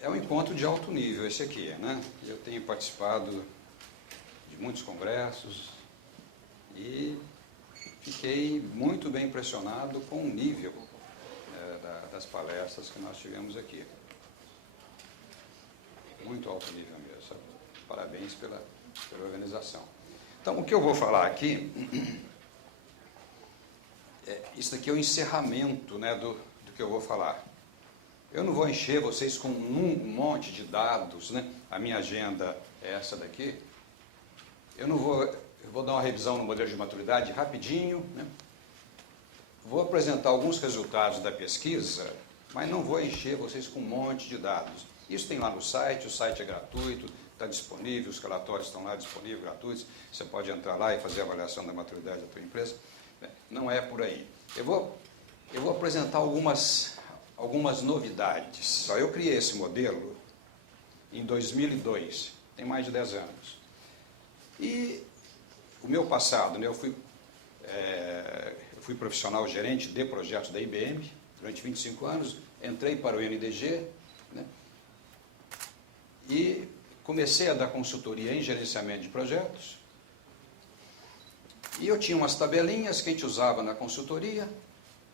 É um encontro de alto nível esse aqui, né? Eu tenho participado de muitos congressos e fiquei muito bem impressionado com o nível das palestras que nós tivemos aqui. Muito alto nível mesmo, sabe? Parabéns pela organização. Então, o que eu vou falar aqui, isso daqui é o encerramento, né, do que eu vou falar. Eu não vou encher vocês com um monte de dados, né? A minha agenda é essa daqui. Eu vou dar uma revisão no modelo de maturidade rapidinho, né? Vou apresentar alguns resultados da pesquisa, mas não vou encher vocês com um monte de dados. Isso tem lá no site, o site é gratuito, está disponível, os relatórios estão lá disponíveis, gratuitos, você pode entrar lá e fazer a avaliação da maturidade da tua empresa. Não é por aí. Eu vou apresentar algumas novidades. Eu criei esse modelo em 2002, tem mais de 10 anos. E o meu passado, né, eu fui profissional gerente de projetos da IBM durante 25 anos, entrei para o INDG, né, e comecei a dar consultoria em gerenciamento de projetos. E eu tinha umas tabelinhas que a gente usava na consultoria.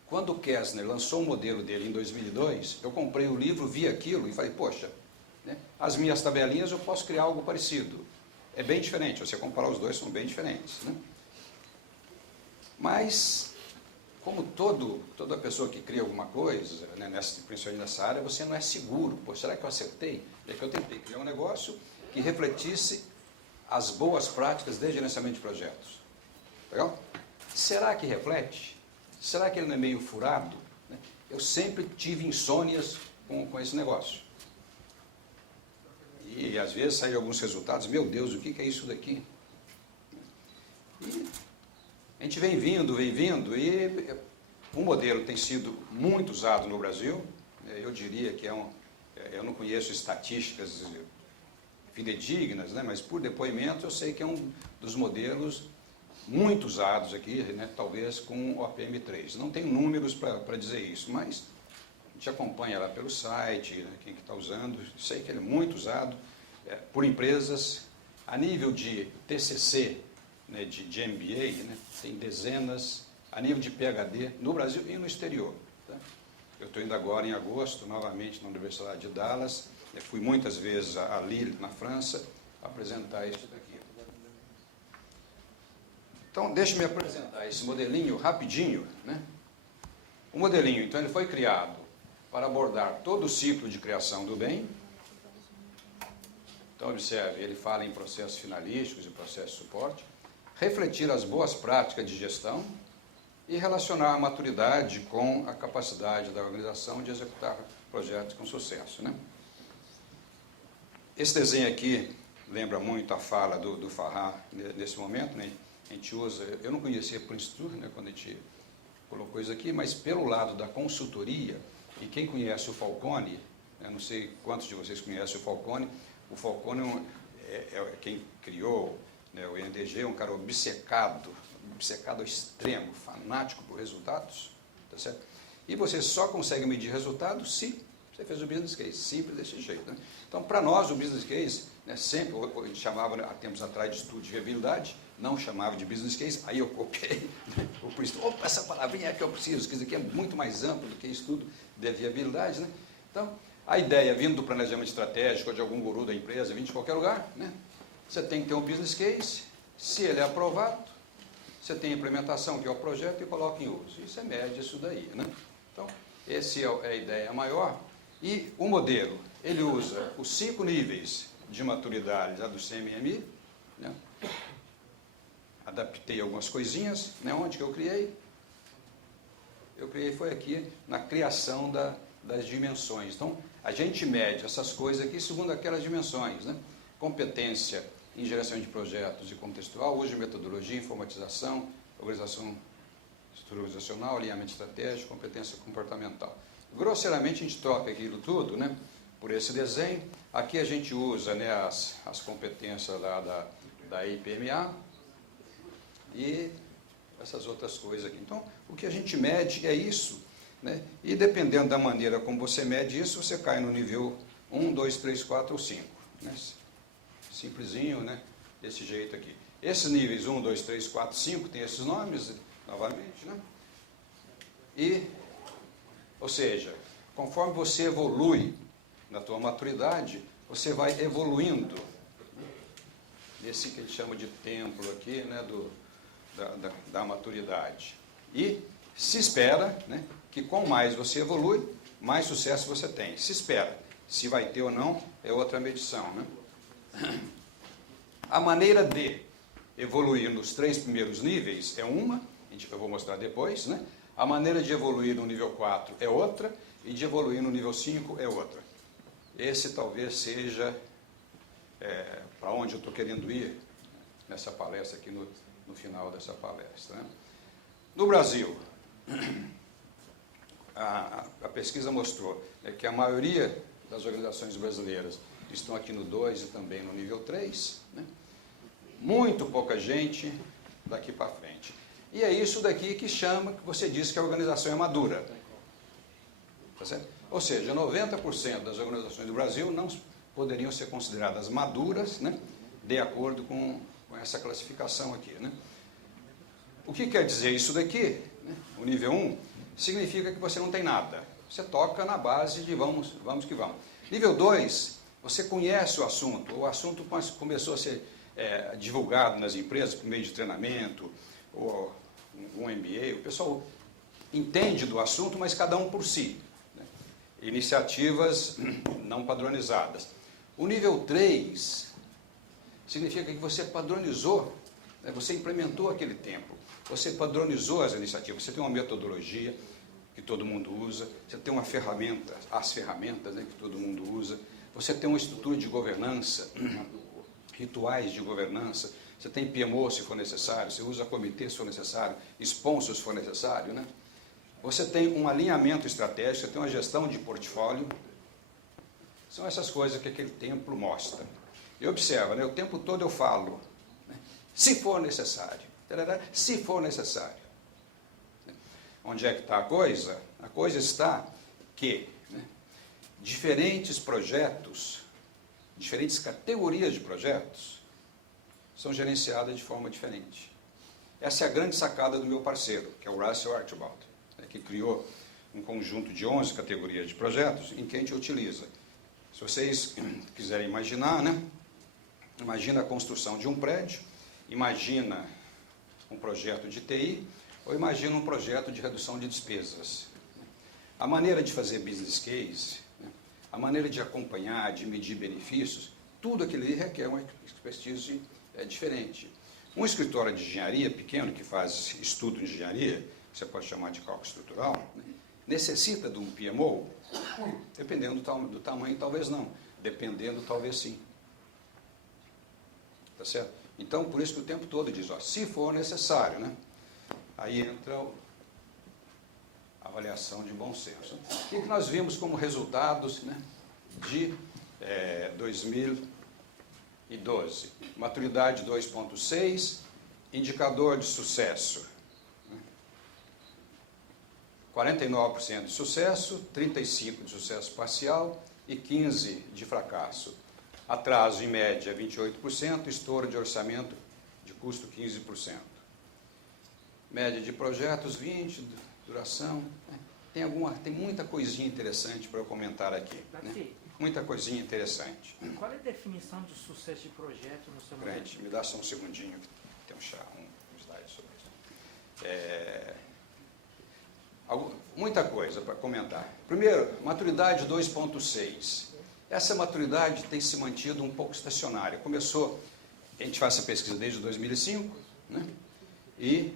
Quando o Kessner lançou o modelo dele em 2002, eu comprei o livro, vi aquilo e falei, poxa, né, as minhas tabelinhas eu posso criar algo parecido. É bem diferente, você comparar os dois, são bem diferentes, né? Mas, como toda pessoa que cria alguma coisa, né, principalmente nessa área, você não é seguro. Pô, será que eu acertei? É que eu tentei criar um negócio que refletisse as boas práticas de gerenciamento de projetos. Legal? Será que reflete? Será que ele não é meio furado? Eu sempre tive insônias com esse negócio. E às vezes saíram alguns resultados, meu Deus, o que é isso daqui? E a gente vem vindo, e o modelo tem sido muito usado no Brasil. Eu diria que eu não conheço estatísticas fidedignas, né, mas por depoimento eu sei que é um dos modelos muito usados aqui, né, talvez com o OPM3. Não tenho números para dizer isso, mas a gente acompanha lá pelo site, né, quem que está usando, sei que ele é muito usado por empresas. A nível de TCC, né, de MBA, né, tem dezenas, a nível de PhD, no Brasil e no exterior. Tá? Eu estou indo agora em agosto, novamente na Universidade de Dallas, fui muitas vezes a Lille, na França, apresentar isso daqui. Então, deixe-me apresentar esse modelinho rapidinho, né? O modelinho, então, ele foi criado para abordar todo o ciclo de criação do bem. Então, observe, ele fala em processos finalísticos e processos de suporte, refletir as boas práticas de gestão e relacionar a maturidade com a capacidade da organização de executar projetos com sucesso, né? Esse desenho aqui lembra muito a fala do Farrar nesse momento, né? A gente usa, eu não conhecia Prince Tour, né, quando a gente colocou isso aqui, mas pelo lado da consultoria, e quem conhece o Falcone, eu não sei quantos de vocês conhecem o Falcone quem criou, né, o INDG, é um cara obcecado ao extremo, fanático por resultados, tá certo? E você só consegue medir resultados se você fez o business case, simples desse jeito, né? Então, para nós, o business case, né, sempre, a gente chamava, há tempos atrás, de estudo de viabilidade, não chamava de business case, aí eu copiei, né, opa, essa palavrinha é que eu preciso, que isso aqui é muito mais amplo do que estudo de viabilidade, né? Então, a ideia, vindo do planejamento estratégico, ou de algum guru da empresa, vindo de qualquer lugar, né, você tem que ter um business case, se ele é aprovado, você tem a implementação, que é o projeto, e coloca em uso. Isso é média, isso daí, né? Então, essa é a ideia maior. E o modelo, ele usa os 5 níveis de maturidade do CMMI, né? Adaptei algumas coisinhas, né? Onde que eu criei? Eu criei foi aqui, na criação das dimensões. Então, a gente mede essas coisas aqui segundo aquelas dimensões, né? Competência em geração de projetos e contextual, uso de metodologia, informatização, organização organizacional, alinhamento estratégico, competência comportamental. Grosseiramente, a gente troca aquilo tudo, né, por esse desenho. Aqui a gente usa, né, as competências lá da IPMA e essas outras coisas aqui. Então, o que a gente mede é isso, né, e dependendo da maneira como você mede isso, você cai no nível 1, 2, 3, 4 ou 5. Né? Simplesinho, né? Desse jeito aqui. Esses níveis 1, 2, 3, 4, 5 tem esses nomes, novamente, né? E, ou seja, conforme você evolui na tua maturidade, você vai evoluindo nesse que a gente chama de templo aqui, né, da maturidade. E se espera, né, que com mais você evolui, mais sucesso você tem. Se espera. Se vai ter ou não, é outra medição, né? A maneira de evoluir nos 3 primeiros níveis é uma, eu vou mostrar depois, né? A maneira de evoluir no nível 4 é outra, e de evoluir no nível 5 é outra. Esse talvez seja para onde eu estou querendo ir nessa palestra aqui, no final dessa palestra, né? No Brasil, a pesquisa mostrou que a maioria das organizações brasileiras estão aqui no 2 e também no nível 3, né? Muito pouca gente daqui para frente. E é isso daqui que você diz que a organização é madura. Tá certo? Ou seja, 90% das organizações do Brasil não poderiam ser consideradas maduras, né, de acordo com essa classificação aqui, né? O que quer dizer isso daqui? Né? O nível 1 significa que você não tem nada. Você toca na base de vamos que vamos. Nível 2, você conhece o assunto começou a ser divulgado nas empresas por meio de treinamento, ou um MBA, o pessoal entende do assunto, mas cada um por si. Né? Iniciativas não padronizadas. O nível 3 significa que você padronizou, né? Você implementou aquele tempo, você padronizou as iniciativas, você tem uma metodologia que todo mundo usa, você tem uma ferramenta, as ferramentas, né, que todo mundo usa, você tem uma estrutura de governança, rituais de governança, você tem PMO se for necessário, você usa comitê se for necessário, sponsors se for necessário, né? Você tem um alinhamento estratégico, você tem uma gestão de portfólio. São essas coisas que aquele templo mostra. E observa, né, o tempo todo eu falo, né, se for necessário, se for necessário. Onde é que está a coisa? A coisa está que, né, diferentes projetos, diferentes categorias de projetos são gerenciadas de forma diferente. Essa é a grande sacada do meu parceiro, que é o Russell Archibald, né, que criou um conjunto de 11 categorias de projetos em que a gente utiliza. Se vocês quiserem imaginar, né, imagina a construção de um prédio, imagina um projeto de TI, ou imagina um projeto de redução de despesas. A maneira de fazer business case, né, a maneira de acompanhar, de medir benefícios, tudo aquilo ali requer uma expertise diferente. Um escritório de engenharia pequeno, que faz estudo de engenharia, você pode chamar de cálculo estrutural, né, necessita de um PMO? Dependendo do tamanho, talvez não. Dependendo, talvez sim. Tá certo? Então, por isso que o tempo todo diz, ó, se for necessário, né? Aí entra a avaliação de bom senso. O que nós vimos como resultados, né, de 2012? Maturidade 2.6, indicador de sucesso. 49% de sucesso, 35% de sucesso parcial e 15% de fracasso. Atraso, em média, 28%, estouro de orçamento de custo 15%. Média de projetos, 20%, duração. Né? Tem muita coisinha interessante para eu comentar aqui. Né? Muita coisinha interessante. Qual é a definição de sucesso de projeto no seu momento? Me dá só um segundinho, tem um slide sobre isso. Muita coisa para comentar. Primeiro, maturidade 2.6. Essa maturidade tem se mantido um pouco estacionária. A gente faz essa pesquisa desde 2005, né? E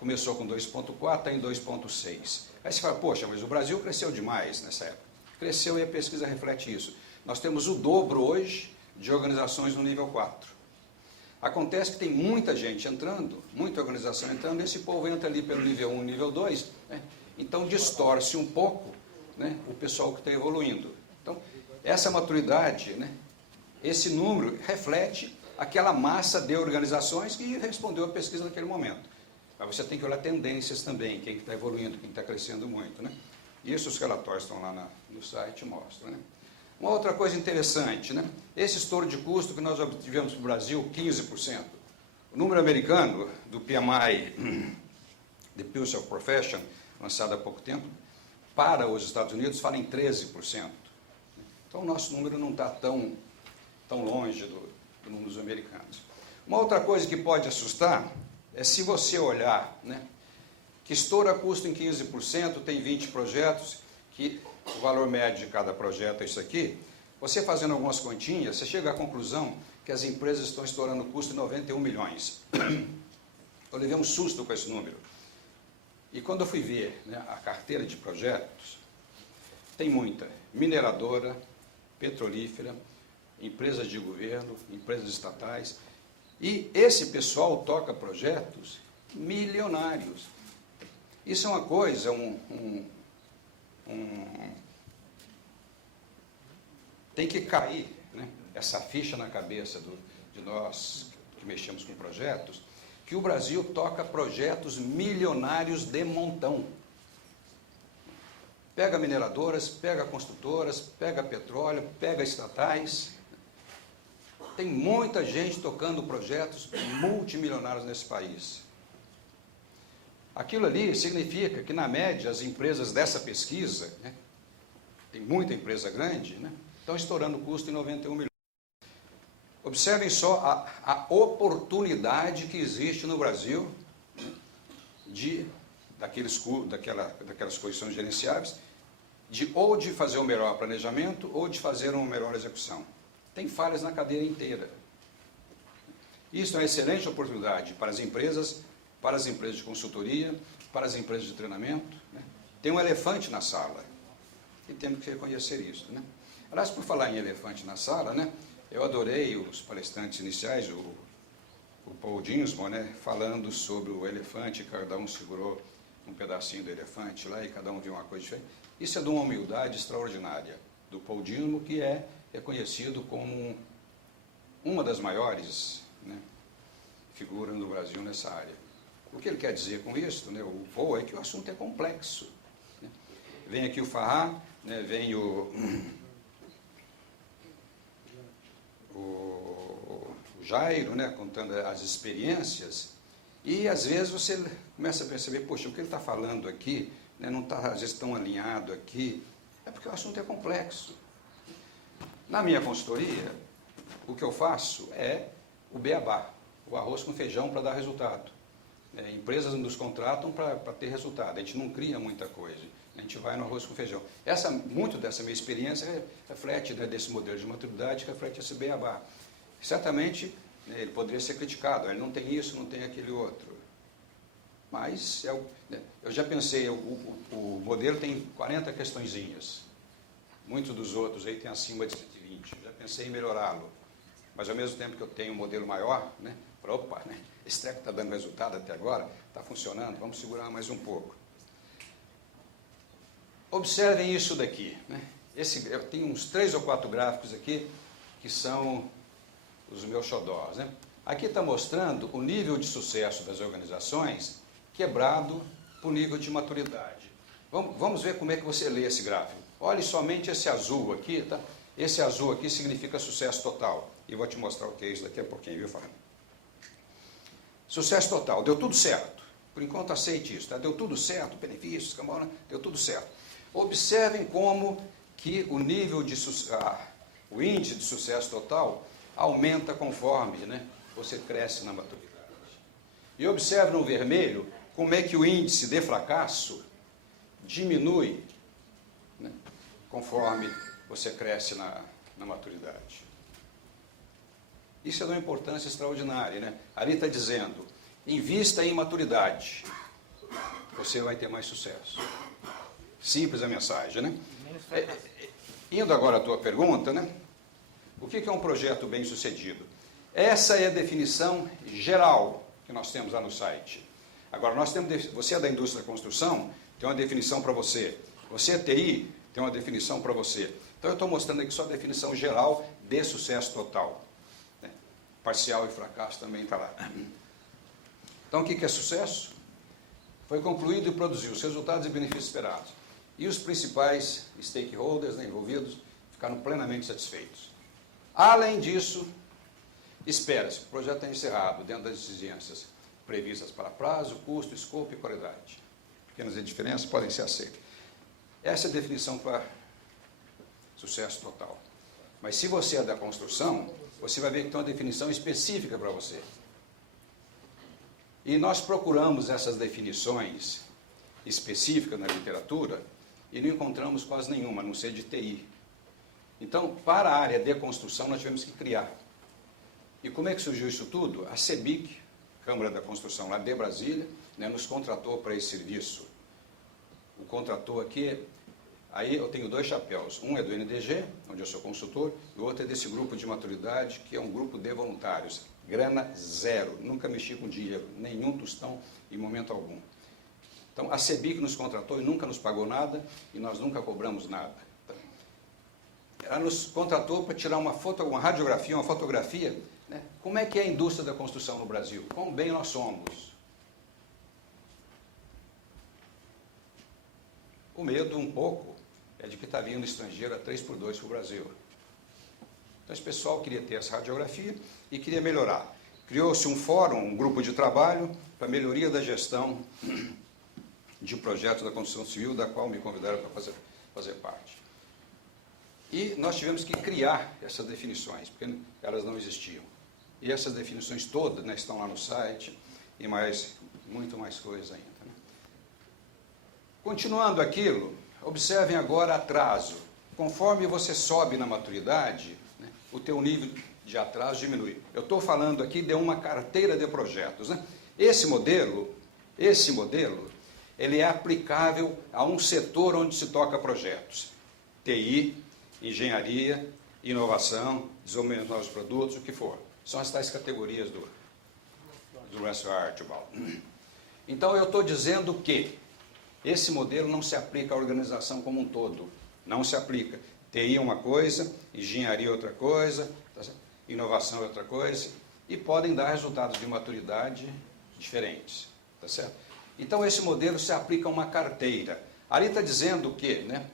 começou com 2.4, está em 2.6. Aí você fala, poxa, mas o Brasil cresceu demais nessa época. Cresceu e a pesquisa reflete isso. Nós temos o dobro hoje de organizações no nível 4. Acontece que tem muita gente entrando, muita organização entrando, e esse povo entra ali pelo nível 1, nível 2, né? Então distorce um pouco, né, o pessoal que está evoluindo. Então, essa maturidade, né, esse número reflete aquela massa de organizações que respondeu a pesquisa naquele momento. Mas você tem que olhar tendências também, quem está evoluindo, quem está crescendo muito, né? Isso os relatórios estão lá no site mostram, né? Uma outra coisa interessante, né? Esse estouro de custo que nós obtivemos no Brasil, 15%. O número americano do PMI, The Pulse of Profession, lançado há pouco tempo, para os Estados Unidos fala em 13%. Então o nosso número não está tão longe do número dos americanos. Uma outra coisa que pode assustar é se você olhar, né, que estoura custo em 15%, tem 20 projetos, que o valor médio de cada projeto é isso aqui. Você fazendo algumas continhas, você chega à conclusão que as empresas estão estourando custo em 91 milhões. Eu levei um susto com esse número. E quando eu fui ver, né, a carteira de projetos, tem muita mineradora, petrolífera, empresas de governo, empresas estatais, e esse pessoal toca projetos milionários. Isso é uma coisa, tem que cair, né, essa ficha na cabeça de nós que mexemos com projetos, que o Brasil toca projetos milionários de montão. Pega mineradoras, pega construtoras, pega petróleo, pega estatais. Tem muita gente tocando projetos multimilionários nesse país. Aquilo ali significa que, na média, as empresas dessa pesquisa, né, tem muita empresa grande, né, estão estourando o custo em 91 milhões. Observem só a oportunidade que existe no Brasil, né, daquelas posições gerenciáveis, ou de fazer um melhor planejamento ou de fazer uma melhor execução. Tem falhas na cadeia inteira. Isso é uma excelente oportunidade para as empresas de consultoria, para as empresas de treinamento, né? Tem um elefante na sala e temos que reconhecer isso, né? Aliás, por falar em elefante na sala, né, eu adorei os palestrantes iniciais, o Paul Dinsmore, né, falando sobre o elefante, cada um segurou um pedacinho do elefante lá e cada um viu uma coisa diferente. Isso é de uma humildade extraordinária do Paul Dinsmore, que é reconhecido como uma das maiores, né, figuras no Brasil nessa área. O que ele quer dizer com isso, né, o Paul, é que o assunto é complexo, né? Vem aqui o Farrah, né, vem o Jairo, né, contando as experiências, e às vezes você começa a perceber, poxa, o que ele está falando aqui, né, não está às vezes tão alinhado aqui, é porque o assunto é complexo. Na minha consultoria, o que eu faço é o beabá, o arroz com feijão para dar resultado. Empresas nos contratam para ter resultado, a gente não cria muita coisa, a gente vai no arroz com feijão. Muito dessa minha experiência reflete, né, desse modelo de maturidade, reflete esse beabá. Certamente, né, ele poderia ser criticado, ele não tem isso, não tem aquele outro. Mas eu já pensei, o modelo tem 40 questõezinhas. Muitos dos outros aí tem acima de 120. Já pensei em melhorá-lo. Mas ao mesmo tempo que eu tenho um modelo maior, né, opa, né, esse treco está dando resultado até agora, está funcionando, vamos segurar mais um pouco. Observem isso daqui, né? Eu tenho uns 3 ou 4 gráficos aqui que são os meus xodós, né? Aqui está mostrando o nível de sucesso das organizações quebrado por nível de maturidade. Vamos ver como é que você lê esse gráfico. Olhe somente esse azul aqui, tá? Esse azul aqui significa sucesso total. E vou te mostrar o que é isso daqui a pouquinho, viu, Fábio? Sucesso total, deu tudo certo. Por enquanto aceite isso, tá? Deu tudo certo, benefícios, camada, deu tudo certo. Observem como que o nível de o índice de sucesso total aumenta conforme, né, você cresce na maturidade. E observe no vermelho como é que o índice de fracasso diminui, né, conforme você cresce na maturidade. Isso é de uma importância extraordinária, né? Ali está dizendo, invista em maturidade, você vai ter mais sucesso. Simples a mensagem, né? Indo agora à tua pergunta, né? O que é um projeto bem-sucedido? Essa é a definição geral que nós temos lá no site. Agora, você é da indústria da construção, tem uma definição para você. Você é TI, tem uma definição para você. Então, eu estou mostrando aqui só a definição geral de sucesso total. Parcial e fracasso também está lá. Então, o que é sucesso? Foi concluído e produziu os resultados e benefícios esperados. E os principais stakeholders, né, envolvidos ficaram plenamente satisfeitos. Além disso, espera-se que o projeto tenha encerrado dentro das exigências previstas para prazo, custo, escopo e qualidade. Pequenas diferenças podem ser aceitas. Essa é a definição para sucesso total. Mas se você é da construção, você vai ver que tem uma definição específica para você. E nós procuramos essas definições específicas na literatura e não encontramos quase nenhuma, a não ser de TI. Então, para a área de construção, nós tivemos que criar. E como é que surgiu isso tudo? A CEBIC, Câmara da Construção lá de Brasília, né, nos contratou para esse serviço. O contratou aqui, aí eu tenho 2 chapéus. Um é do NDG, onde eu sou consultor, e o outro é desse grupo de maturidade, que é um grupo de voluntários. Grana zero, nunca mexi com dinheiro, nenhum tostão em momento algum. Então, a CEBIC nos contratou e nunca nos pagou nada, e nós nunca cobramos nada. Ela nos contratou para tirar uma radiografia, uma fotografia, né? Como é que é a indústria da construção no Brasil? Quão bem nós somos? O medo, um pouco, é de que está vindo estrangeiro a 3x2 para o Brasil. Então, esse pessoal queria ter essa radiografia e queria melhorar. Criou-se um fórum, um grupo de trabalho para melhoria da gestão de projetos da construção civil, da qual me convidaram para fazer parte. E nós tivemos que criar essas definições, porque elas não existiam. E essas definições todas, né, estão lá no site, e muito mais coisa ainda. Né? Continuando aquilo, observem agora atraso. Conforme você sobe na maturidade, né, o teu nível de atraso diminui. Eu estou falando aqui de uma carteira de projetos. Né? Esse modelo, ele é aplicável a um setor onde se toca projetos. TI, engenharia, inovação, desenvolvimento de novos produtos, o que for. São as tais categorias do Russell Archibald. Então, eu estou dizendo que esse modelo não se aplica à organização como um todo. Não se aplica. TI é uma coisa, engenharia é outra coisa, inovação é outra coisa, e podem dar resultados de maturidade diferentes. Tá certo? Então, esse modelo se aplica a uma carteira. Ali está dizendo que, né,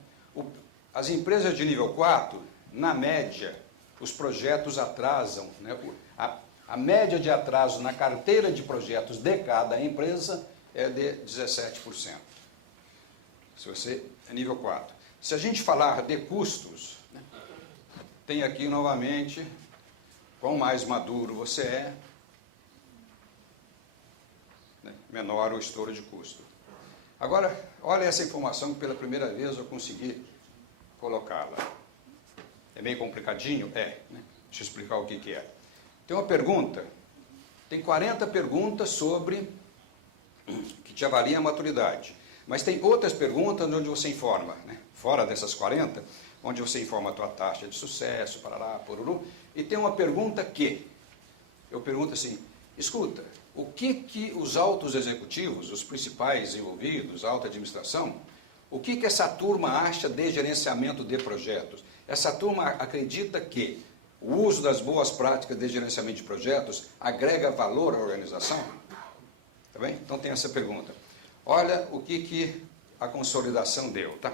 as empresas de nível 4, na média, os projetos atrasam, né? A média de atraso na carteira de projetos de cada empresa é de 17%. Se você é nível 4. Se a gente falar de custos, né, tem aqui novamente, quanto mais maduro você é, né, menor o estouro de custo. Agora, olha essa informação que pela primeira vez eu consegui colocá-la. É meio complicadinho? É. Né? Deixa eu explicar o que é. Tem uma pergunta, tem 40 perguntas sobre que te avaliam a maturidade. Mas tem outras perguntas onde você informa, né? Fora dessas 40, onde você informa a tua taxa de sucesso, parará, poruru. E tem uma pergunta que, eu pergunto assim, escuta, o que os altos executivos, os principais envolvidos, a alta administração, o que essa turma acha de gerenciamento de projetos? Essa turma acredita que o uso das boas práticas de gerenciamento de projetos agrega valor à organização? Tá bem? Então tem essa pergunta. Olha o que a consolidação deu, tá?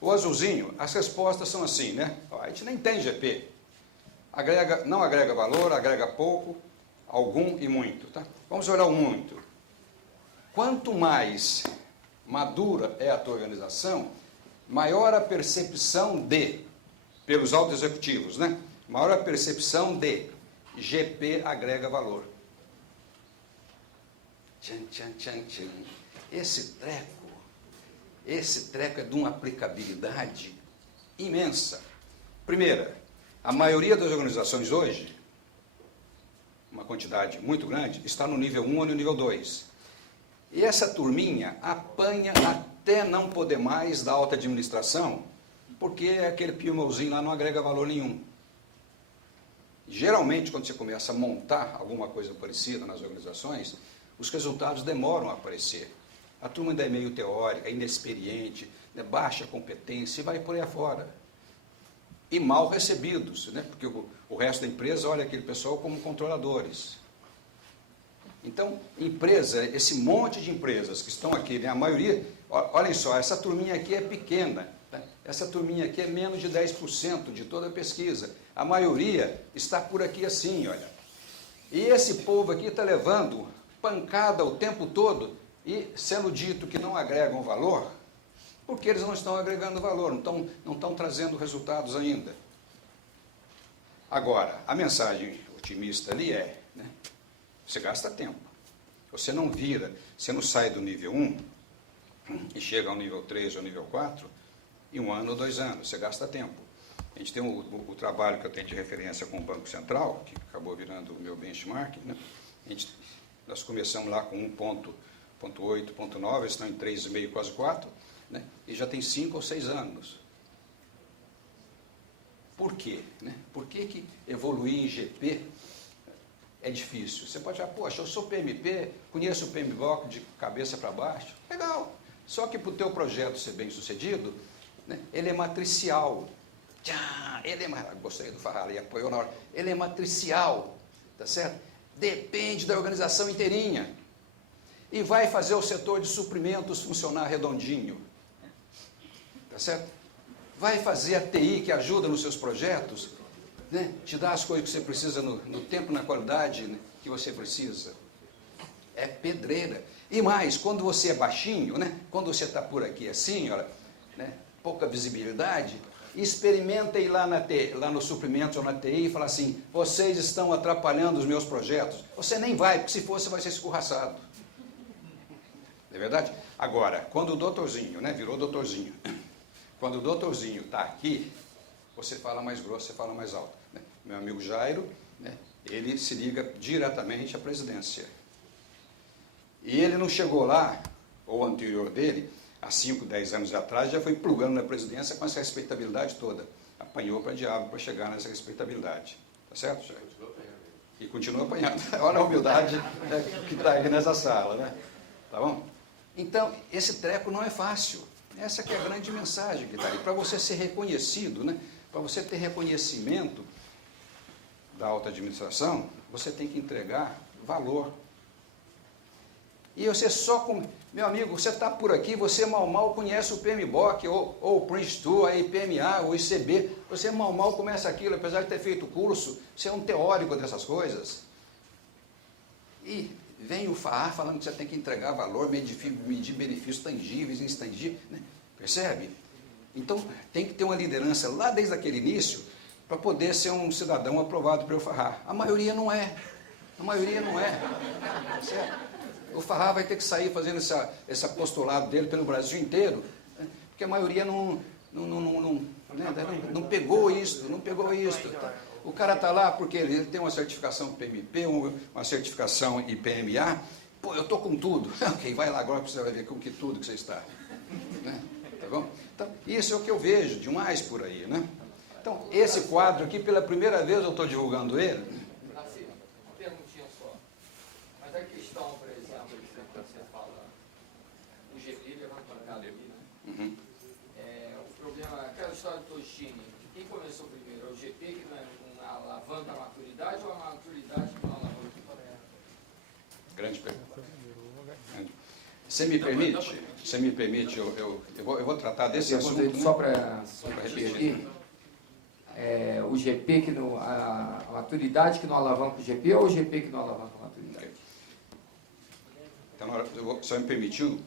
O azulzinho, as respostas são assim, né? A gente nem tem GP. Não agrega valor, agrega pouco, algum e muito, tá? Vamos olhar o muito. Quanto mais madura é a tua organização, maior a percepção pelos altos executivos, né? Maior a percepção de GP agrega valor. Tchan, tchan, tchan, tchan. Esse treco é de uma aplicabilidade imensa. Primeira, a maioria das organizações hoje, uma quantidade muito grande, está no nível 1 ou no nível 2. E essa turminha apanha até não poder mais da alta administração, porque aquele piomalzinho lá não agrega valor nenhum. Geralmente, quando você começa a montar alguma coisa parecida nas organizações, os resultados demoram a aparecer. A turma ainda é meio teórica, inexperiente, né, baixa competência e vai por aí afora. E mal recebidos, né, porque o resto da empresa olha aquele pessoal como controladores. Então, esse monte de empresas que estão aqui, né, a maioria, olhem só, essa turminha aqui é pequena. Tá? Essa turminha aqui é menos de 10% de toda a pesquisa. A maioria está por aqui assim, olha. E esse povo aqui está levando pancada o tempo todo e sendo dito que não agregam valor, porque eles não estão agregando valor, não estão trazendo resultados ainda. Agora, a mensagem otimista ali é, né, você gasta tempo. Você não vira, você não sai do nível 1 e chega ao nível 3 ou nível 4 em 1 ano ou 2 anos, você gasta tempo. A gente tem o trabalho que eu tenho de referência com o Banco Central, que acabou virando o meu benchmark, né? Nós começamos lá com 1,8, 1,9, estão em 3,5, quase 4, né? E já tem 5 ou 6 anos. Por quê? Né? Por que evoluir em GP é difícil? Você pode falar, poxa, eu sou PMP, conheço o PMBOK de cabeça para baixo. Legal. Só que para o teu projeto ser bem sucedido, né, ele é matricial. Gostei do Farrar, ele apoiou na hora. Ele é matricial, tá certo? Depende da organização inteirinha. E vai fazer o setor de suprimentos funcionar redondinho. Tá certo? Vai fazer a TI que ajuda nos seus projetos, né? Te dá as coisas que você precisa no tempo, na qualidade, né, que você precisa. É pedreira. E mais, quando você é baixinho, né, quando você está por aqui assim, olha, né, pouca visibilidade, experimenta ir lá no suprimento ou na TI e falar assim, vocês estão atrapalhando os meus projetos. Você nem vai, porque se for, você vai ser escorraçado. Não é verdade? Agora, quando o doutorzinho, né, virou doutorzinho, quando o doutorzinho está aqui, você fala mais grosso, você fala mais alto. Né? Meu amigo Jairo, né, ele se liga diretamente à presidência. E ele não chegou lá, ou anterior dele, há 5, 10 anos atrás, já foi plugando na presidência com essa respeitabilidade toda. Apanhou para diabo para chegar nessa respeitabilidade. Tá certo, Jairo? E continua apanhando. Olha a humildade, né, que está aqui nessa sala, né? Tá bom? Então, esse treco não é fácil. Essa que é a grande mensagem que está aí. Para você ser reconhecido, né? Para você ter reconhecimento da alta administração, você tem que entregar valor. E você só com... Meu amigo, você está por aqui, você mal conhece o PMBOK, ou o Prince2, a IPMA, o ICB. Você mal começa aquilo, apesar de ter feito curso, você é um teórico dessas coisas. E vem o Farrar falando que você tem que entregar valor, medir benefícios tangíveis e intangíveis, né? Percebe? Então, tem que ter uma liderança lá desde aquele início para poder ser um cidadão aprovado pelo Farrar. A maioria não é. A maioria não é. Certo? O Farrar vai ter que sair fazendo esse apostolado dele pelo Brasil inteiro, né? Porque a maioria não pegou isso, não pegou isso. Tá? O cara está lá porque ele tem uma certificação PMP, uma certificação IPMA. Pô, eu estou com tudo. Ok, vai lá agora que você vai ver com que tudo que você está. Né? Tá bom? Então, isso é o que eu vejo demais por aí, né? Então, esse quadro aqui, pela primeira vez eu estou divulgando ele. Assim, uma perguntinha só. Mas a questão, por exemplo, que você fala, o GP levando pancada ali, né? Uhum. O problema, aquela história do Toshini, quem começou primeiro? É o GP que não alavanca a maturidade ou a maturidade que não alavanca? Grande pergunta. Você me permite, eu vou tratar desse assunto, né? Só para repetir, o GP que não, a maturidade que não alavanca o GP ou o GP que não alavanca a maturidade? Então, só me permitiu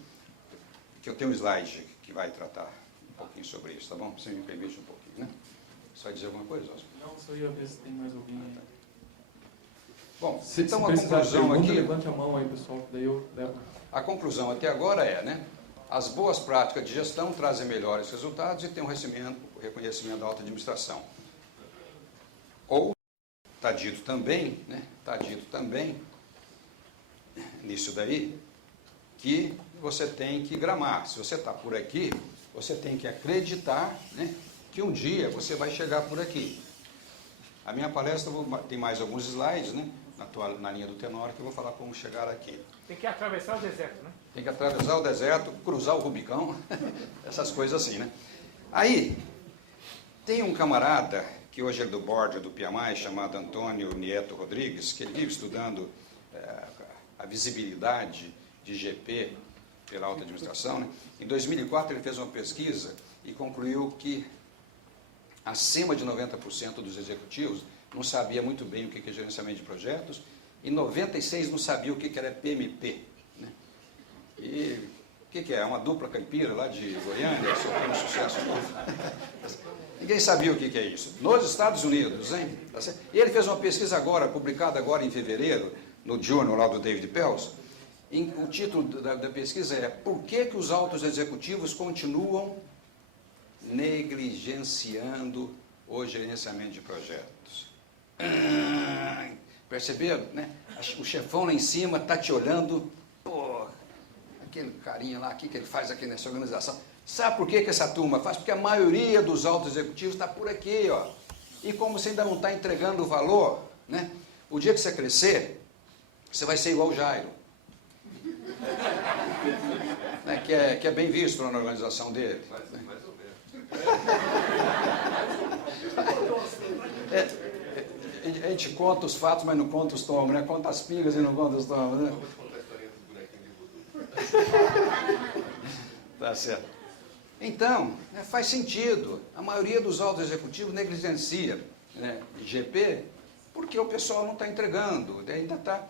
que eu tenho um slide que vai tratar um pouquinho sobre isso, tá bom? Você me permite um pouquinho, né? Você vai dizer alguma coisa, Oscar? Não, só ia ver se tem mais alguém aí. Bom, Se então a precisar de conclusão pergunta, aqui... levante a mão aí, pessoal, que daí eu levo. A conclusão até agora é, né? As boas práticas de gestão trazem melhores resultados e tem um reconhecimento da alta administração. Ou, está dito também, né? Está dito também, nisso daí, que você tem que gramar. Se você está por aqui, você tem que acreditar, né, que um dia você vai chegar por aqui. A minha palestra tem mais alguns slides, né? Na linha do Tenório, que eu vou falar como chegar aqui. Tem que atravessar o deserto, né? Tem que atravessar o deserto, cruzar o Rubicão, essas coisas assim, né? Aí, tem um camarada, que hoje é do board do PMI, chamado Antônio Nieto Rodrigues, que ele vive estudando a visibilidade de GP pela alta administração, né? Em 2004 ele fez uma pesquisa e concluiu que acima de 90% dos executivos não sabia muito bem o que é gerenciamento de projetos e 96% não sabia o que era PMP. Né? E o que é? É uma dupla caipira lá de Goiânia, sofrendo sucesso todo. Ninguém sabia o que é isso. Nos Estados Unidos, hein? E ele fez uma pesquisa agora, publicada agora em fevereiro, no Journal lá do David Peltz. O título da pesquisa é Por que os altos executivos continuam negligenciando o gerenciamento de projetos? Perceberam? Né? O chefão lá em cima está te olhando, pô, aquele carinha lá, o que ele faz aqui nessa organização? Sabe por que essa turma faz? Porque a maioria dos altos executivos está por aqui, ó. E como você ainda não está entregando o valor, né? O dia que você crescer, você vai ser igual o Jairo. Né? Que é bem visto na organização dele. Mais ou menos. A gente conta os fatos, mas não conta os tomos, né? Conta as pingas e não conta os tomos, né? Eu vou te contar a historinha dos bonequinhos de voodoo. Tá certo. Então, faz sentido. A maioria dos altos executivos negligencia, né, GP, porque o pessoal não está entregando, ainda está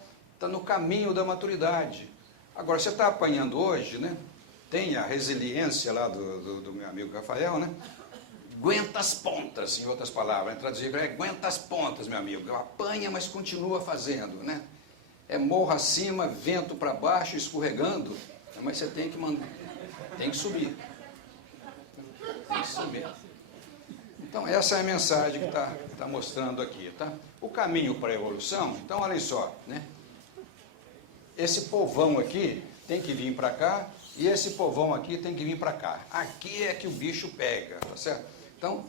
no caminho da maturidade. Agora, você está apanhando hoje, né? Tem a resiliência lá do meu amigo Rafael, né? Aguenta as pontas, em outras palavras. Traduzir, aguenta as pontas, meu amigo. Apanha, mas continua fazendo, né? É morro acima, vento para baixo, escorregando, mas você tem que subir. Tem que subir. Então, essa é a mensagem que está mostrando aqui, tá? O caminho para a evolução, então, olha só, né? Esse povão aqui tem que vir para cá e esse povão aqui tem que vir para cá. Aqui é que o bicho pega, tá certo? Então,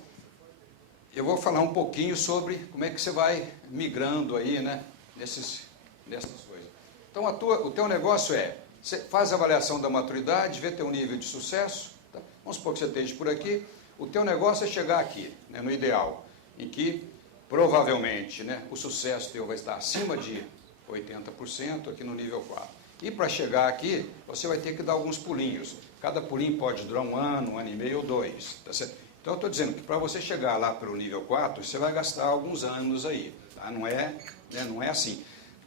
eu vou falar um pouquinho sobre como é que você vai migrando aí, né? Nessas coisas. Então, o teu negócio você faz a avaliação da maturidade, vê teu nível de sucesso, tá? Vamos supor que você esteja por aqui, o teu negócio é chegar aqui, né, no ideal, em que provavelmente, né, o sucesso teu vai estar acima de 80% aqui no nível 4. E para chegar aqui, você vai ter que dar alguns pulinhos. Cada pulinho pode durar um ano e meio ou 2, tá certo? Então eu estou dizendo que para você chegar lá para o nível 4, você vai gastar alguns anos aí, tá? Não é assim.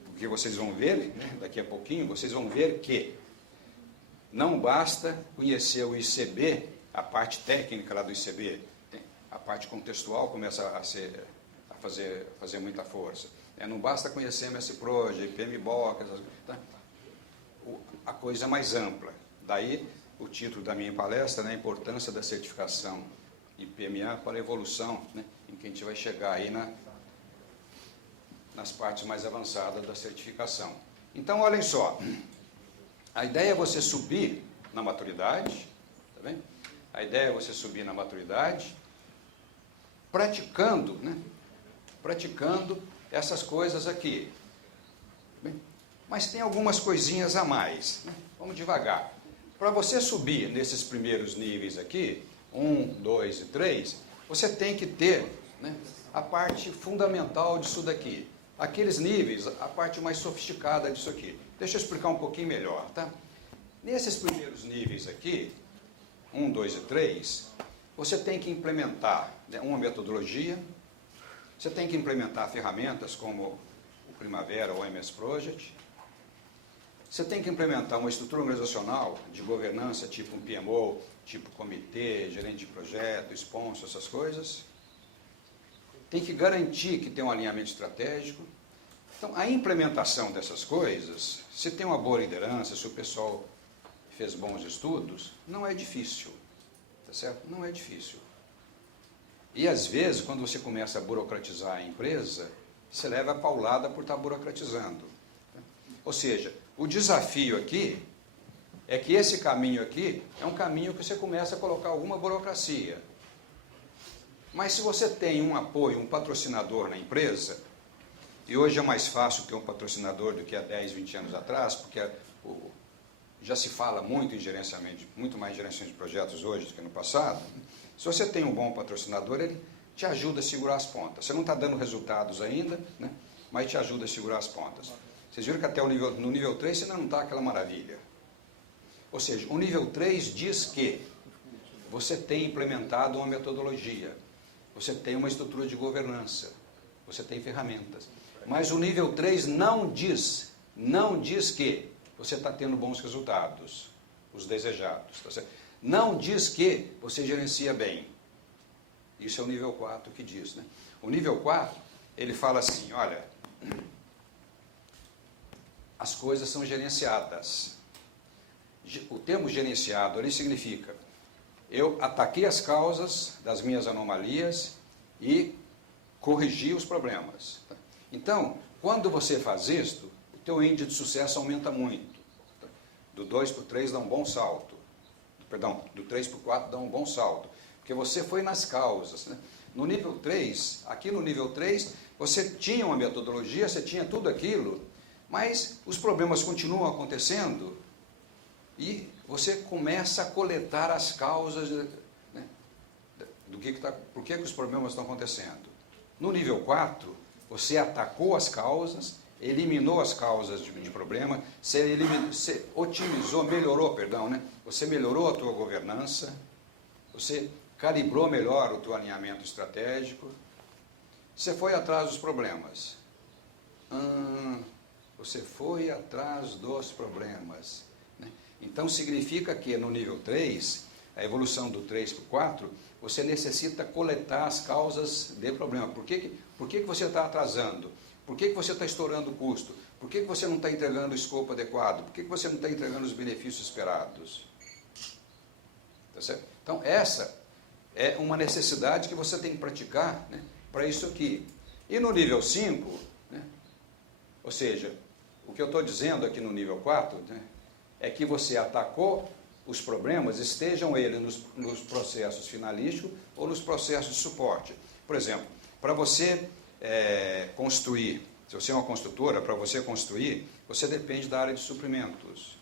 Porque vocês vão ver, né, daqui a pouquinho, vocês vão ver que não basta conhecer o ICB, a parte técnica lá do ICB, a parte contextual começa a fazer muita força. Não basta conhecer MS Project, PMBOK, tá? A coisa é mais ampla. Daí o título da minha palestra, né, a importância da certificação em PMA para a evolução, né, em que a gente vai chegar aí nas partes mais avançadas da certificação. Então, olhem só, a ideia é você subir na maturidade, tá bem? A ideia é você subir na maturidade, praticando, né? Praticando essas coisas aqui. Bem, mas tem algumas coisinhas a mais, né? Vamos devagar. Para você subir nesses primeiros níveis aqui, 1, 2 e 3, você tem que ter, né, a parte fundamental disso daqui. Aqueles níveis, a parte mais sofisticada disso aqui. Deixa eu explicar um pouquinho melhor, tá? Nesses primeiros níveis aqui, 1, 2 e 3, você tem que implementar, né, uma metodologia, você tem que implementar ferramentas como o Primavera ou o MS Project, você tem que implementar uma estrutura organizacional de governança, tipo um PMO, tipo comitê, gerente de projeto, sponsor, essas coisas. Tem que garantir que tem um alinhamento estratégico. Então, a implementação dessas coisas, se tem uma boa liderança, se o pessoal fez bons estudos, não é difícil, tá certo? Não é difícil. E, às vezes, quando você começa a burocratizar a empresa, você leva a paulada por estar burocratizando. Ou seja, o desafio aqui é que esse caminho aqui é um caminho que você começa a colocar alguma burocracia. Mas se você tem um apoio, um patrocinador na empresa, e hoje é mais fácil ter um patrocinador do que há 10, 20 anos atrás, porque já se fala muito em gerenciamento, muito mais gerenciamento de projetos hoje do que no passado. Se você tem um bom patrocinador, ele te ajuda a segurar as pontas. Você não está dando resultados ainda, né, mas te ajuda a segurar as pontas. Vocês viram que até no nível 3 você ainda não está aquela maravilha. Ou seja, o nível 3 diz que você tem implementado uma metodologia, você tem uma estrutura de governança, você tem ferramentas. Mas o nível 3 não diz que você está tendo bons resultados, os desejados. Tá certo? Não diz que você gerencia bem. Isso é o nível 4 que diz. Né? O nível 4, ele fala assim, olha, as coisas são gerenciadas. O termo gerenciado ali significa, eu ataquei as causas das minhas anomalias e corrigi os problemas. Então, quando você faz isto, o teu índice de sucesso aumenta muito. Do 2 para o 3 dá um bom salto. Perdão, do 3 para o 4 dá um bom salto. Porque você foi nas causas. Né? No nível 3, aqui no nível 3, você tinha uma metodologia, você tinha tudo aquilo, mas os problemas continuam acontecendo e você começa a coletar as causas, né, por que os problemas estão acontecendo. No nível 4, você atacou as causas, eliminou as causas de problema, você otimizou, né? Você melhorou a tua governança, você calibrou melhor o teu alinhamento estratégico, você foi atrás dos problemas. Você foi atrás dos problemas. Né? Então significa que no nível 3, a evolução do 3 para o 4, você necessita coletar as causas de problema. Por que você está atrasando? Por que você está estourando o custo? Por que você não está entregando o escopo adequado? Por que você não está entregando os benefícios esperados? Tá certo? Então, essa é uma necessidade que você tem que praticar, né, para isso aqui. E no nível 5, né, ou seja, o que eu estou dizendo aqui no nível 4, né, é que você atacou os problemas, estejam eles nos processos finalísticos ou nos processos de suporte. Por exemplo, para você construir, se você é uma construtora, para você construir, você depende da área de suprimentos.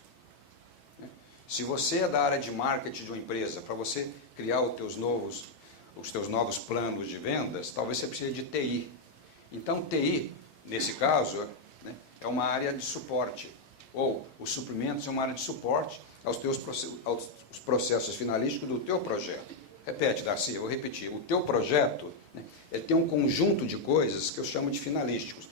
Se você é da área de marketing de uma empresa, para você criar os teus novos planos de vendas, talvez você precise de TI. Então, TI, nesse caso, né, é uma área de suporte, ou os suprimentos é uma área de suporte aos processos finalísticos do teu projeto. Repete, Darcy, eu vou repetir. O teu projeto, né, ele tem um conjunto de coisas que eu chamo de finalísticos.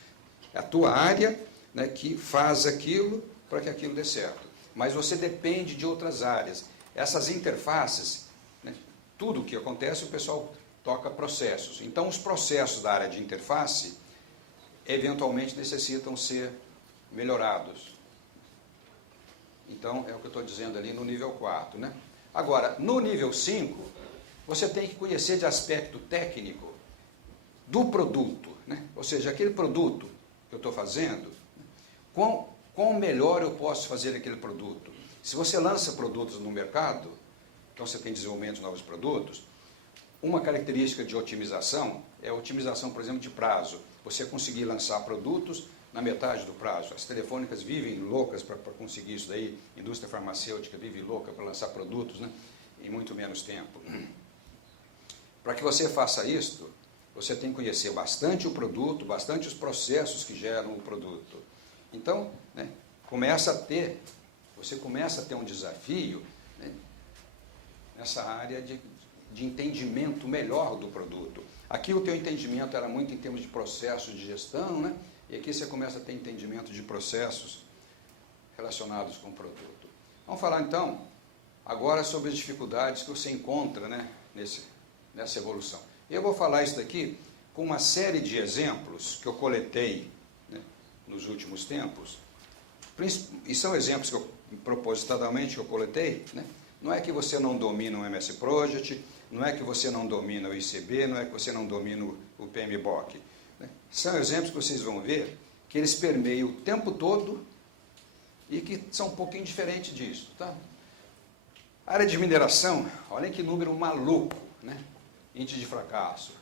É a tua área, né, que faz aquilo para que aquilo dê certo. Mas você depende de outras áreas. Essas interfaces, né, tudo o que acontece, o pessoal toca processos. Então, os processos da área de interface, eventualmente, necessitam ser melhorados. Então, é o que eu estou dizendo ali no nível 4. Né? Agora, no nível 5, você tem que conhecer de aspecto técnico do produto. Né? Ou seja, aquele produto que eu estou fazendo, quão melhor eu posso fazer aquele produto. Se você lança produtos no mercado, então você tem desenvolvimento de novos produtos, uma característica de otimização é a otimização, por exemplo, de prazo. Você conseguir lançar produtos na metade do prazo. As telefônicas vivem loucas para conseguir isso daí, a indústria farmacêutica vive louca para lançar produtos, né, em muito menos tempo. Para que você faça isto, você tem que conhecer bastante o produto, bastante os processos que geram o produto. Então, né, você começa a ter um desafio, né, nessa área de entendimento melhor do produto. Aqui o teu entendimento era muito em termos de processos de gestão, né? E aqui você começa a ter entendimento de processos relacionados com o produto. Vamos falar então agora sobre as dificuldades que você encontra, né, nessa evolução. Eu vou falar isso daqui com uma série de exemplos que eu coletei, né, nos últimos tempos, e são exemplos que eu propositadamente eu coletei, né? Não é que você não domina o MS Project, não é que você não domina o ICB, não é que você não domina o PMBOK. Né? São exemplos que vocês vão ver que eles permeiam o tempo todo e que são um pouquinho diferentes disso. Tá? A área de mineração, olhem que número maluco, né? Índice de fracasso,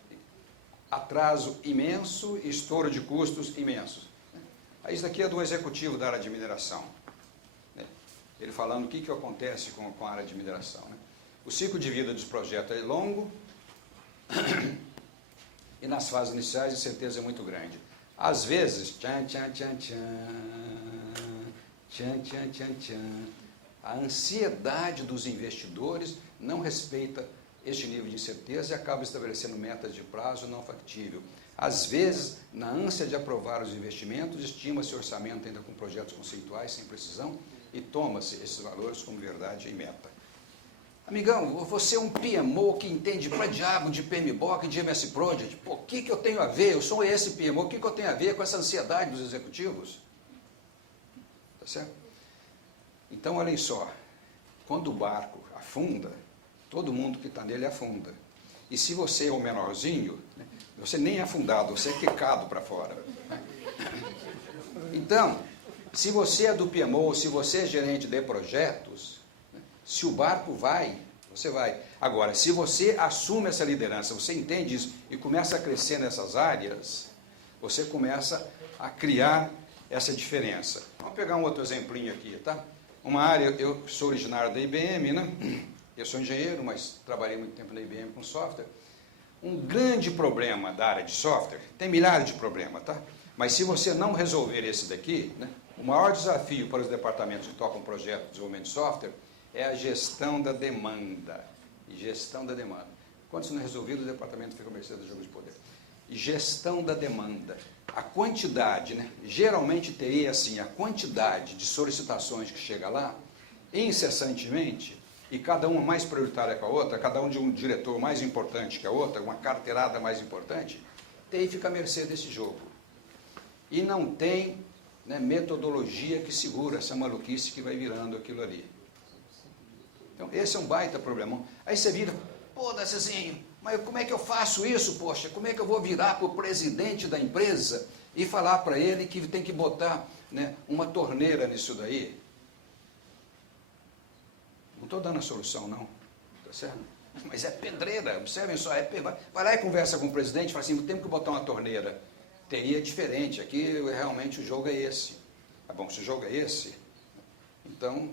atraso imenso e estouro de custos imensos. Isso daqui é do executivo da área de mineração. Ele falando o que acontece com a área de mineração. Né? O ciclo de vida dos projetos é longo e nas fases iniciais a incerteza é muito grande. Às vezes, A ansiedade dos investidores não respeita este nível de incerteza e acaba estabelecendo metas de prazo não factível. Às vezes, na ânsia de aprovar os investimentos, estima-se orçamento ainda com projetos conceituais sem precisão e toma-se esses valores como verdade e meta. Amigão, você é um PMO que entende pra diabo de PMBOK e de MS Project. Pô, o que eu tenho a ver? Eu sou esse PMO, o que eu tenho a ver com essa ansiedade dos executivos? Tá certo? Então, olhem só, quando o barco afunda, todo mundo que está nele afunda. E se você é o menorzinho, né, você nem é afundado, você é quicado para fora. Então, se você é do PMO, se você é gerente de projetos, né, se o barco vai, você vai. Agora, se você assume essa liderança, você entende isso e começa a crescer nessas áreas, você começa a criar essa diferença. Vamos pegar um outro exemplinho aqui, tá? Uma área, eu sou originário da IBM, né? Eu sou engenheiro, mas trabalhei muito tempo na IBM com software. Um grande problema da área de software, tem milhares de problemas, tá? Mas se você não resolver esse daqui, né, o maior desafio para os departamentos que tocam projeto de desenvolvimento de software é a gestão da demanda. E gestão da demanda. Quando isso não é resolvido, o departamento fica à mercê do jogo de poder. E gestão da demanda. A quantidade, né? Geralmente teria assim, a quantidade de solicitações que chega lá, incessantemente, e cada uma mais prioritária que a outra, cada um de um diretor mais importante que a outra, uma carteirada mais importante, TI fica à mercê desse jogo. E não tem, né, metodologia que segura essa maluquice que vai virando aquilo ali. Então, esse é um baita problemão. Aí você vira, pô, Dacezinho, mas como é que eu faço isso, poxa? Como é que eu vou virar para o presidente da empresa e falar para ele que tem que botar, né, uma torneira nisso daí? Não estou dando a solução, não. Tá certo? Mas é pedreira, observem só. Vai lá e conversa com o presidente e fala assim, temos que botar uma torneira. TI é diferente, aqui realmente o jogo é esse. Ah, bom, se o jogo é esse, então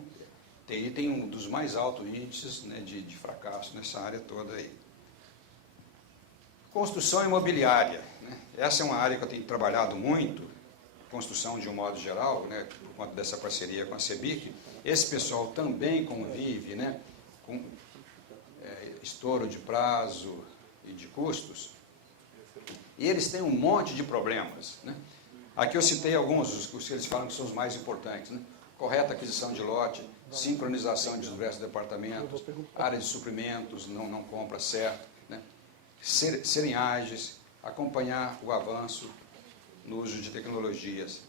TI tem um dos mais altos índices, né, de fracasso nessa área toda aí. Construção imobiliária, né? Essa é uma área que eu tenho trabalhado muito, construção de um modo geral, né, por conta dessa parceria com a CEBIC. Esse pessoal também convive, né, com estouro de prazo e de custos, e eles têm um monte de problemas, né? Aqui eu citei alguns, os que eles falam que são os mais importantes, né? Correta aquisição de lote, sincronização de diversos departamentos, área de suprimentos, não compra certo, né? Serem ágeis, acompanhar o avanço no uso de tecnologias.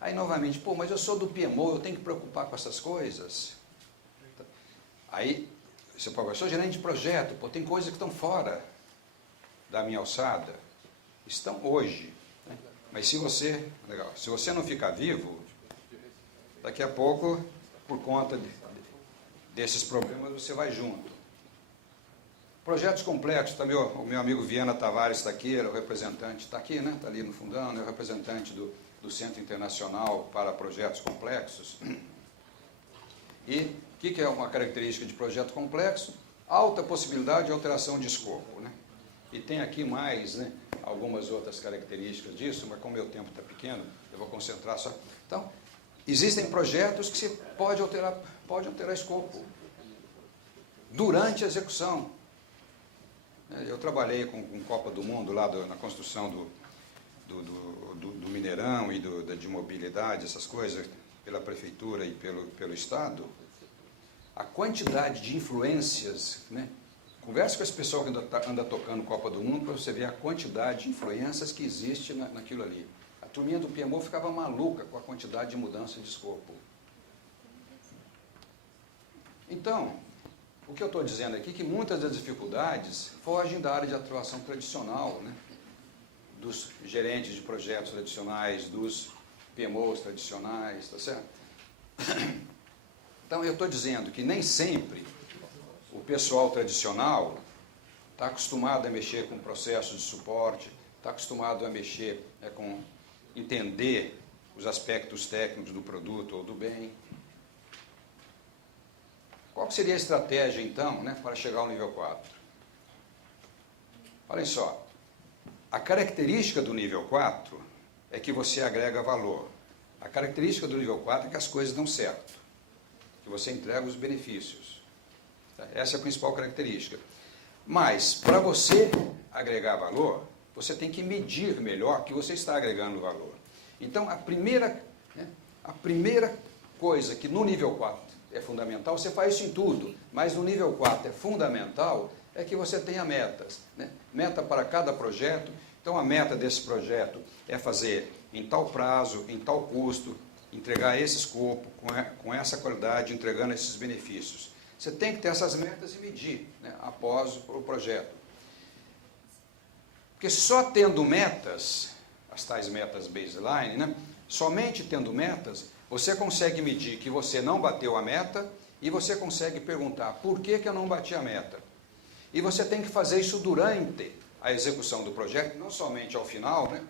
Aí, novamente, pô, mas eu sou do PMO, eu tenho que preocupar com essas coisas? Aí, você pode falar, eu sou gerente de projeto, pô, tem coisas que estão fora da minha alçada. Estão hoje. Né? Mas se você não ficar vivo, daqui a pouco, por conta desses problemas, você vai junto. Projetos complexos, também o meu amigo Viana Tavares está aqui, ele é o representante, está aqui, né? Está ali no fundão, é o representante do Centro Internacional para Projetos Complexos. E o que é uma característica de projeto complexo? Alta possibilidade de alteração de escopo, né? E tem aqui mais, né, algumas outras características disso, mas como o meu tempo está pequeno, eu vou concentrar só. Então, existem projetos que se pode alterar escopo durante a execução. Eu trabalhei com Copa do Mundo lá na construção do Mineirão e de mobilidade, essas coisas, pela prefeitura e pelo Estado. A quantidade de influências, né? Converse com esse pessoal que anda tocando Copa do Mundo para você ver a quantidade de influências que existe naquilo ali. A turminha do PMO ficava maluca com a quantidade de mudança de escopo. Então, o que eu estou dizendo aqui é que muitas das dificuldades fogem da área de atuação tradicional, né? Dos gerentes de projetos tradicionais, dos PMOs tradicionais, tá certo? Então, eu estou dizendo que nem sempre o pessoal tradicional está acostumado a mexer com processos de suporte, está acostumado a mexer com entender os aspectos técnicos do produto ou do bem. Qual seria a estratégia, então, né, para chegar ao nível 4? Olhem só, a característica do nível 4 é que você agrega valor. A característica do nível 4 é que as coisas dão certo, que você entrega os benefícios. Essa é a principal característica. Mas, para você agregar valor, você tem que medir melhor que você está agregando valor. Então, a primeira coisa que no nível 4 é fundamental, você faz isso em tudo, mas no nível 4 é fundamental, é que você tenha metas. Né? Meta para cada projeto. Então, a meta desse projeto é fazer em tal prazo, em tal custo, entregar esse escopo, com essa qualidade, entregando esses benefícios. Você tem que ter essas metas e medir, né, após o projeto. Porque só tendo metas, as tais metas baseline, né, somente tendo metas, você consegue medir que você não bateu a meta e você consegue perguntar por que eu não bati a meta. E você tem que fazer isso durante a execução do projeto, não somente ao final, né?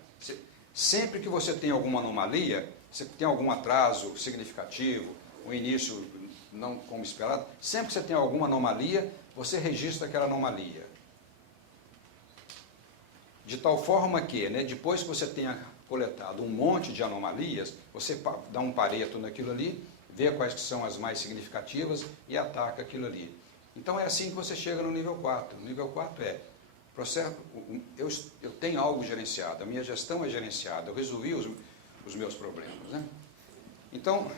Sempre que você tem alguma anomalia, você tem algum atraso significativo, o início não como esperado, sempre que você tem alguma anomalia, você registra aquela anomalia. De tal forma que, né, depois que você tenha coletado um monte de anomalias, você dá um pareto naquilo ali, vê quais que são as mais significativas e ataca aquilo ali. Então é assim que você chega no nível 4. O nível 4 é, processo, eu tenho algo gerenciado, a minha gestão é gerenciada, eu resolvi os meus problemas. Né? Então,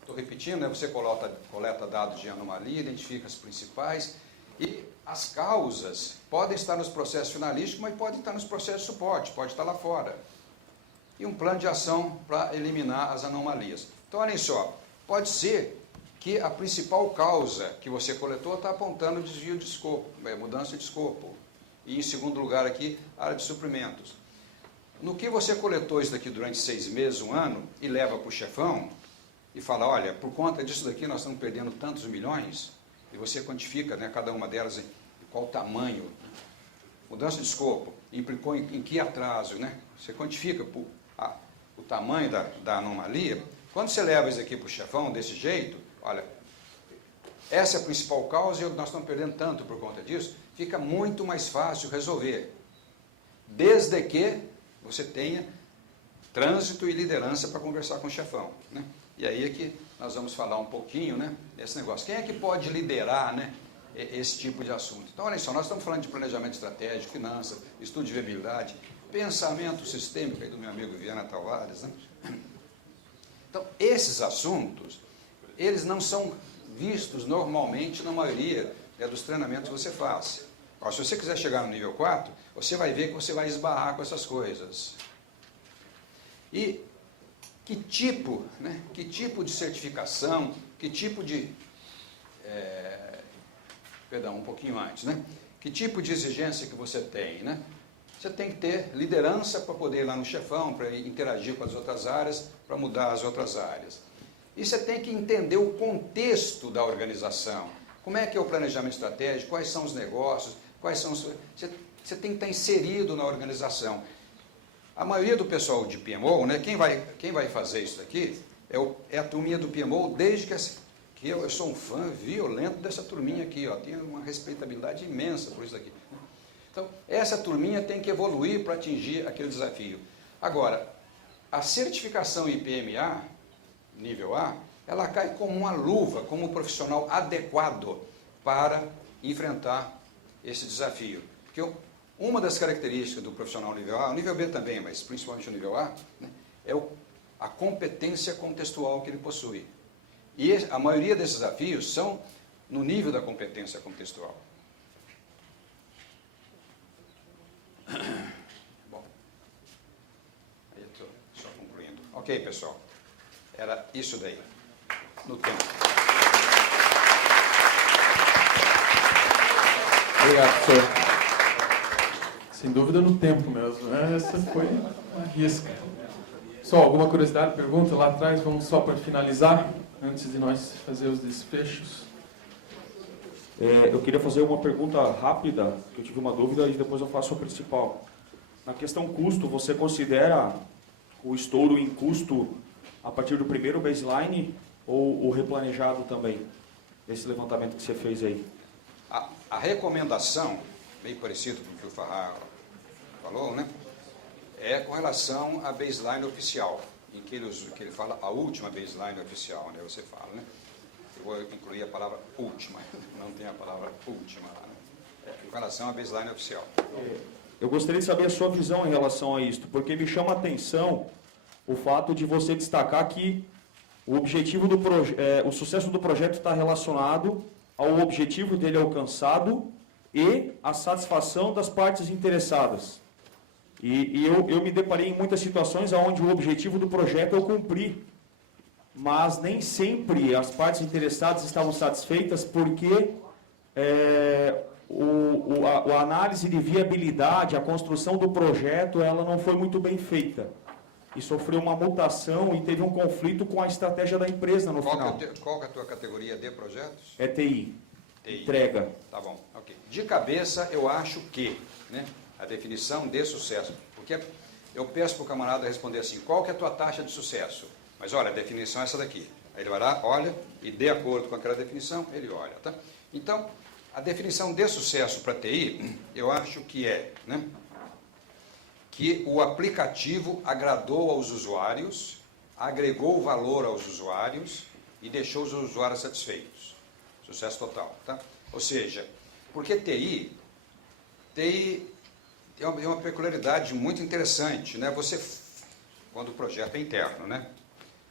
estou repetindo, né, você coleta dados de anomalia, identifica as principais e as causas podem estar nos processos finalísticos, mas podem estar nos processos de suporte, pode estar lá fora. E um plano de ação para eliminar as anomalias. Então, olhem só, pode ser que a principal causa que você coletou está apontando desvio de escopo, mudança de escopo. E, em segundo lugar, aqui, área de suprimentos. No que você coletou isso daqui durante 6 meses, 1 ano, e leva para o chefão, e fala, olha, por conta disso daqui nós estamos perdendo tantos milhões, e você quantifica, né, cada uma delas em qual tamanho, mudança de escopo, implicou em que atraso, né? Você quantifica o tamanho da anomalia. Quando você leva isso aqui para o chefão desse jeito, olha, essa é a principal causa e nós estamos perdendo tanto por conta disso, fica muito mais fácil resolver, desde que você tenha trânsito e liderança para conversar com o chefão. Né? E aí é que nós vamos falar um pouquinho, né, desse negócio. Quem é que pode liderar, né, esse tipo de assunto? Então, olha só, nós estamos falando de planejamento estratégico, finanças, estudo de viabilidade, pensamento sistêmico, aí do meu amigo Viana Tavares. Né? Então, esses assuntos, eles não são vistos normalmente na maioria dos treinamentos que você faz. Se você quiser chegar no nível 4, você vai ver que você vai esbarrar com essas coisas. E que tipo de certificação, que tipo de... perdão, um pouquinho antes, né? Que tipo de exigência que você tem, né? Você tem que ter liderança para poder ir lá no chefão, para interagir com as outras áreas, para mudar as outras áreas. E você tem que entender o contexto da organização. Como é que é o planejamento estratégico, quais são os negócios, quais são os... Você tem que estar inserido na organização. A maioria do pessoal de PMO, né, quem vai fazer isso daqui é a turminha do PMO, desde que eu sou um fã violento dessa turminha aqui, ó, tenho uma respeitabilidade imensa por isso aqui. Então, essa turminha tem que evoluir para atingir aquele desafio. Agora, a certificação IPMA, nível A, ela cai como uma luva, como um profissional adequado para enfrentar esse desafio. Porque uma das características do profissional nível A, o nível B também, mas principalmente o nível A, né, é a competência contextual que ele possui. E a maioria desses desafios são no nível da competência contextual. Bom, aí eu estou só concluindo. Ok, pessoal. Era isso daí, no tempo. Obrigado, professor. Sem dúvida no tempo mesmo. Essa foi uma risca. Pessoal, alguma curiosidade, pergunta lá atrás? Vamos só para finalizar, antes de nós fazer os desfechos. Eu queria fazer uma pergunta rápida, que eu tive uma dúvida e depois eu faço a principal. Na questão custo, você considera o estouro em custo a partir do primeiro baseline ou o replanejado também? Esse levantamento que você fez aí. A recomendação, bem parecido com o que o Farrar falou, né, é com relação à baseline oficial, em que ele fala a última baseline oficial, né, você fala, né? Eu vou incluir a palavra última, não tem a palavra última lá, né? Com relação à baseline oficial. Eu gostaria de saber a sua visão em relação a isso, porque me chama a atenção o fato de você destacar que o objetivo do o sucesso do projeto está relacionado ao objetivo dele alcançado e à satisfação das partes interessadas. E eu me deparei em muitas situações onde o objetivo do projeto eu cumpri, mas nem sempre as partes interessadas estavam satisfeitas porque a análise de viabilidade, a construção do projeto, ela não foi muito bem feita. E sofreu uma mutação e teve um conflito com a estratégia da empresa no final. Qual que é a tua categoria de projetos? É TI. TI. Entrega. Tá bom, ok. De cabeça, eu acho que, né, a definição de sucesso, porque eu peço para o camarada responder assim, qual que é a tua taxa de sucesso? Mas olha, a definição é essa daqui. Aí ele vai lá, olha, e de acordo com aquela definição, ele olha, tá? Então, a definição de sucesso para TI, eu acho que é, né, que o aplicativo agradou aos usuários, agregou valor aos usuários e deixou os usuários satisfeitos. Sucesso total, tá? Ou seja, porque TI tem uma peculiaridade muito interessante, né? Você, quando o projeto é interno, né?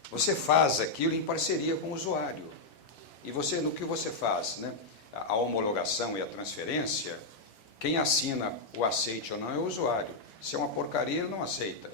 Você faz aquilo em parceria com o usuário. E você, no que você faz, né? A homologação e a transferência, quem assina o aceite ou não é o usuário. Se é uma porcaria, ele não aceita.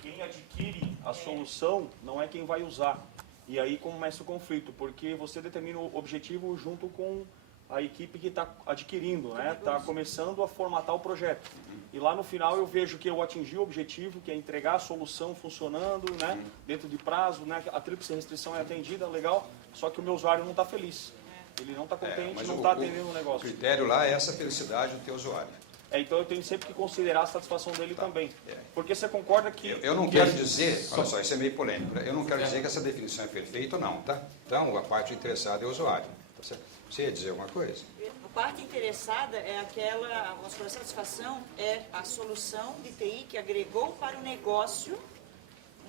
Quem adquire a solução não é quem vai usar. E aí começa o conflito, porque você determina o objetivo junto com a equipe que está adquirindo, né? Está começando a formatar o projeto. E lá no final eu vejo que eu atingi o objetivo, que é entregar a solução funcionando, né? Dentro de prazo, né? A tríplice restrição é atendida, legal, só que o meu usuário não está feliz. Ele não está contente, mas não está atendendo o negócio. O critério lá é essa felicidade do teu usuário. Então eu tenho sempre que considerar a satisfação dele também. Porque você concorda que... Eu não quero dizer, olha só, isso é meio polêmico, né? Eu não quero dizer que essa definição é perfeita ou não, tá? Então, a parte interessada é o usuário. Tá certo? Você ia dizer alguma coisa? A parte interessada é aquela, a satisfação é a solução de TI que agregou para o negócio,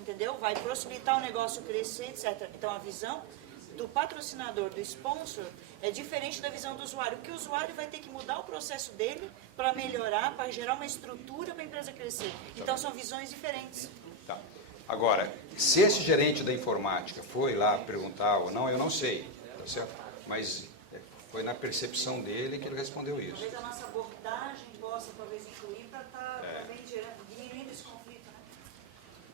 entendeu? Vai possibilitar o negócio crescer, etc. Então, a visão do patrocinador, do sponsor, é diferente da visão do usuário, porque o usuário vai ter que mudar o processo dele para melhorar, para gerar uma estrutura para a empresa crescer. Então, são visões diferentes. Tá. Agora, se esse gerente da informática foi lá perguntar ou não, eu não sei, tá certo? Mas foi na percepção dele que ele respondeu isso. Talvez a nossa abordagem possa, talvez, incluir para estar também diminuindo esse conflito, né?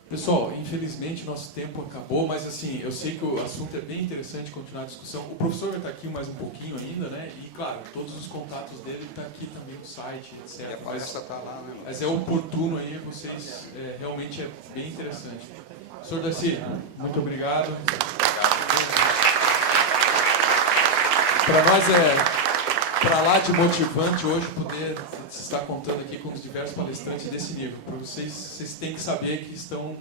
Pessoal, infelizmente nosso tempo acabou, mas assim, eu sei que o assunto é bem interessante continuar a discussão. O professor vai estar aqui mais um pouquinho ainda, né? E claro, todos os contatos dele estão aqui também no site, etc. E a palestra está lá, né? Mas é oportuno aí, vocês, realmente é bem interessante. Professor Darcy, muito obrigado. Para nós para lá de motivante hoje poder estar contando aqui com os diversos palestrantes desse nível. Para vocês têm que saber que estão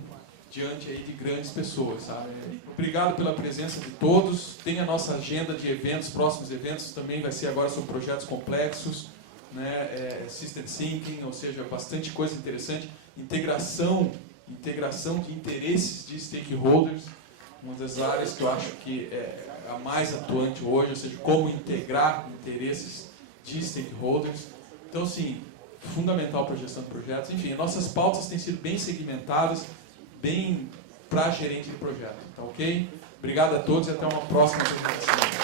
diante aí de grandes pessoas, sabe? Obrigado pela presença de todos. Tem a nossa agenda de eventos, próximos eventos também vai ser agora sobre projetos complexos, né? System Thinking, ou seja, bastante coisa interessante. Integração de interesses de stakeholders, uma das áreas que eu acho que é a mais atuante hoje, ou seja, como integrar interesses de stakeholders. Então, sim, fundamental para a gestão de projetos. Enfim, nossas pautas têm sido bem segmentadas, bem para gerente de projeto. Tá ok? Obrigado a todos e até uma próxima apresentação.